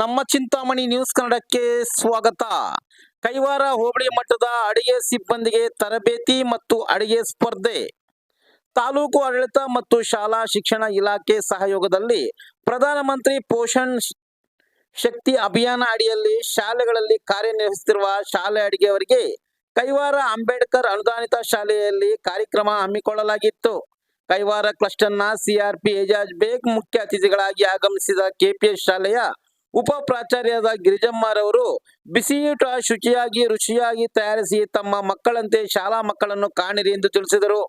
ನಮ್ಮ ಚಿಂತಾಮಣಿ ನ್ಯೂಸ್ ಕನ್ನಡಕ್ಕೆ ಸ್ವಾಗತ. ಕೈವಾರ ಹೋಬಳಿ ಮಟ್ಟದ ಅಡಿಗೆ ಸಿಬ್ಬಂದಿಗೆ ತರಬೇತಿ ಮತ್ತು ಅಡಿಗೆ ಸ್ಪರ್ಧೆ. ತಾಲೂಕು ಆಡಳಿತ ಮತ್ತು ಶಾಲಾ ಶಿಕ್ಷಣ ಇಲಾಖೆ ಸಹಯೋಗದಲ್ಲಿ ಪ್ರಧಾನಮಂತ್ರಿ ಪೋಷಣ್ ಶಕ್ತಿ ಅಭಿಯಾನ ಅಡಿಯಲ್ಲಿ ಶಾಲೆಗಳಲ್ಲಿ ಕಾರ್ಯನಿರ್ವಹಿಸುತ್ತಿರುವ ಶಾಲೆ ಅಡಿಗೆಯವರಿಗೆ ಕೈವಾರ ಅಂಬೇಡ್ಕರ್ ಅನುದಾನಿತ ಶಾಲೆಯಲ್ಲಿ ಕಾರ್ಯಕ್ರಮ ಹಮ್ಮಿಕೊಳ್ಳಲಾಗಿತ್ತು. ಕೈವಾರ ಕ್ಲಸ್ಟರ್ನ ಸಿಆರ್ಪಿ ಏಜಾಜ್ ಬೇಗ್ ಮುಖ್ಯ ಅತಿಥಿಗಳಾಗಿ ಆಗಮಿಸಿದ ಕೆಪಿಎಸ್ ಶಾಲೆಯ ಉಪ ಪ್ರಾಚಾರ್ಯದ ಗಿರಿಜಮ್ಮರವರು ಬಿಸಿಯೂಟ ಶುಚಿಯಾಗಿ, ರುಚಿಯಾಗಿ ತಯಾರಿಸಿ ತಮ್ಮ ಮಕ್ಕಳಂತೆ ಶಾಲಾ ಮಕ್ಕಳನ್ನು ಕಾಣಿರಿ ಎಂದು ತಿಳಿಸಿದರು.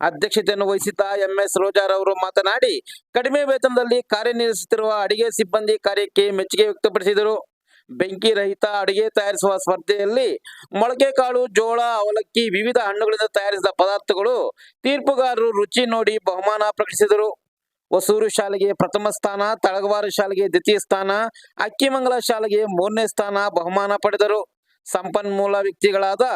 ಅಧ್ಯಕ್ಷತೆಯನ್ನು ವಹಿಸಿದ್ದ ಎಂಎಸ್ ರೋಜಾರವರು ಮಾತನಾಡಿ, ಕಡಿಮೆ ವೇತನದಲ್ಲಿ ಕಾರ್ಯನಿರ್ವಹಿಸುತ್ತಿರುವ ಅಡಿಗೆ ಸಿಬ್ಬಂದಿ ಕಾರ್ಯಕ್ಕೆ ಮೆಚ್ಚುಗೆ ವ್ಯಕ್ತಪಡಿಸಿದರು. ಬೆಂಕಿ ರಹಿತ ಅಡಿಗೆ ತಯಾರಿಸುವ ಸ್ಪರ್ಧೆಯಲ್ಲಿ ಮೊಳಕೆ ಕಾಳು ಜೋಳ, ಅವಲಕ್ಕಿ, ವಿವಿಧ ಹಣ್ಣುಗಳಿಂದ ತಯಾರಿಸಿದ ಪದಾರ್ಥಗಳು ತೀರ್ಪುಗಾರರು ರುಚಿ ನೋಡಿ ಬಹುಮಾನ ಪ್ರಕಟಿಸಿದರು. ಹೊಸೂರು ಶಾಲೆಗೆ ಪ್ರಥಮ ಸ್ಥಾನ, ತಳಗವಾರ ಶಾಲೆಗೆ ದ್ವಿತೀಯ ಸ್ಥಾನ, ಅಕ್ಕಿಮಂಗಲ ಶಾಲೆಗೆ ಮೂರನೇ ಸ್ಥಾನ ಬಹುಮಾನ ಪಡೆದರು. ಸಂಪನ್ಮೂಲ ವ್ಯಕ್ತಿಗಳಾದ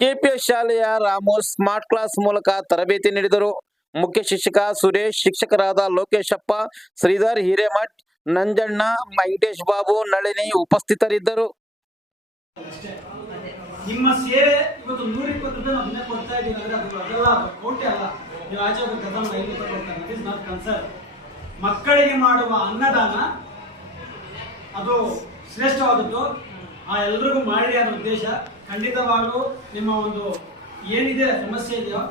ಕೆಪಿಎಸ್ ಶಾಲೆಯ ರಾಮೋಸ್ ಸ್ಮಾರ್ಟ್ ಕ್ಲಾಸ್ ಮೂಲಕ ತರಬೇತಿ ನೀಡಿದರು. ಮುಖ್ಯ ಶಿಕ್ಷಕ ಸುರೇಶ್, ಶಿಕ್ಷಕರಾದ ಲೋಕೇಶಪ್ಪ, ಶ್ರೀಧರ್ ಹಿರೇಮಠ್, ನಂಜಣ್ಣ, ವೆಂಕಟೇಶ್ ಬಾಬು, ನಳಿನಿ ಉಪಸ್ಥಿತರಿದ್ದರು. ನಿಮ್ಮ ಸೇವೆ ಇವತ್ತು ನೂರ ಇಪ್ಪತ್ತು ರೂಪಾಯಿ ನಾವು ದಿನ ಕೊಡ್ತಾ ಇದ್ದೀವಿ ಅಂದ್ರೆ ಅದು ಅದೆಲ್ಲ ಕೋಟೆ ಅಲ್ಲ. ನೀವು ಆಚೆ ಹೋಗಿ ಗದಮ್ ಐದು ರೂಪಾಯಿ ಕೊಡ್ತಾರೆ. ಇಸ್ ನಾಟ್ ಕನ್ಸರ್ನ್ ಮಕ್ಕಳಿಗೆ ಮಾಡುವ ಅನ್ನದಾನ ಅದು ಶ್ರೇಷ್ಠವಾದದ್ದು. ಆ ಎಲ್ರಿಗೂ ಮಾಡಿ ಅನ್ನೋ ಉದ್ದೇಶ. ಖಂಡಿತವಾಗ್ಲೂ ನಿಮ್ಮ ಒಂದು ಏನಿದೆ, ಸಮಸ್ಯೆ ಇದೆಯೋ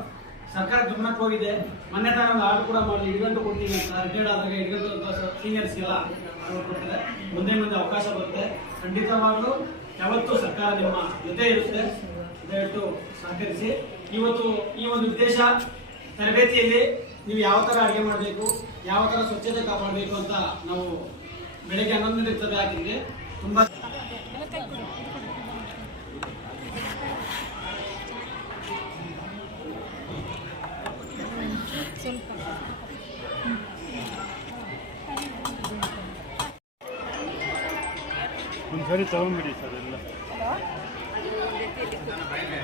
ಸರ್ಕಾರ ಗಮನಕ್ಕೆ ಹೋಗಿದೆ. ಮೊನ್ನೆ ತಾನೇ ಒಂದು ಆರ್ಡರ್ ಕೂಡ ಮಾಡಿ ಇಡ್ಗಂಟು ಕೊಡ್ತೀನಿ ಅಂತ ರಿಟೈರ್ಡ್ ಆದಾಗ ಅಂತ ಸೀನಿಯರ್ಸ್ ಇಲ್ಲ ಮುಂದೆ ಮುಂದೆ ಅವಕಾಶ ಬರುತ್ತೆ. ಖಂಡಿತವಾಗ್ಲೂ ಯಾವತ್ತೂ ಸರ್ಕಾರ ನಿಮ್ಮ ಜೊತೆ ಇರುತ್ತೆ. ದಯವಿಟ್ಟು ಸಹಕರಿಸಿ. ಇವತ್ತು ಈ ಒಂದು ಉದ್ದೇಶ ತರಬೇತಿಯಲ್ಲಿ ನೀವು ಯಾವ ಥರ ಅಡುಗೆ ಮಾಡಬೇಕು, ಯಾವ ಥರ ಸ್ವಚ್ಛತೆ ಕಾಪಾಡಬೇಕು ಅಂತ ನಾವು ಬೆಳಗ್ಗೆ ಹನ್ನೊಂದು ಇರ್ತದೆ ಹಾಕಿದ್ರೆ ತುಂಬ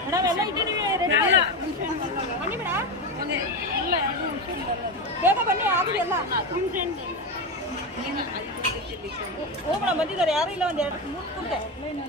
ಇಲ್ಲ ಎರಡು ಸರ್ ಇಲ್ಲ. ಬೇಗ ಬನ್ನಿ ಆಗಲಿ ಎಲ್ಲ. ಓ ಮೇಡಮ್ ಬಂದಿದ್ದಾರೆ. ಯಾರು ಇಲ್ಲ ಒಂದು ಎರಡು ಮೂರು ಕುಂಟೆ ಬನ್ನಿ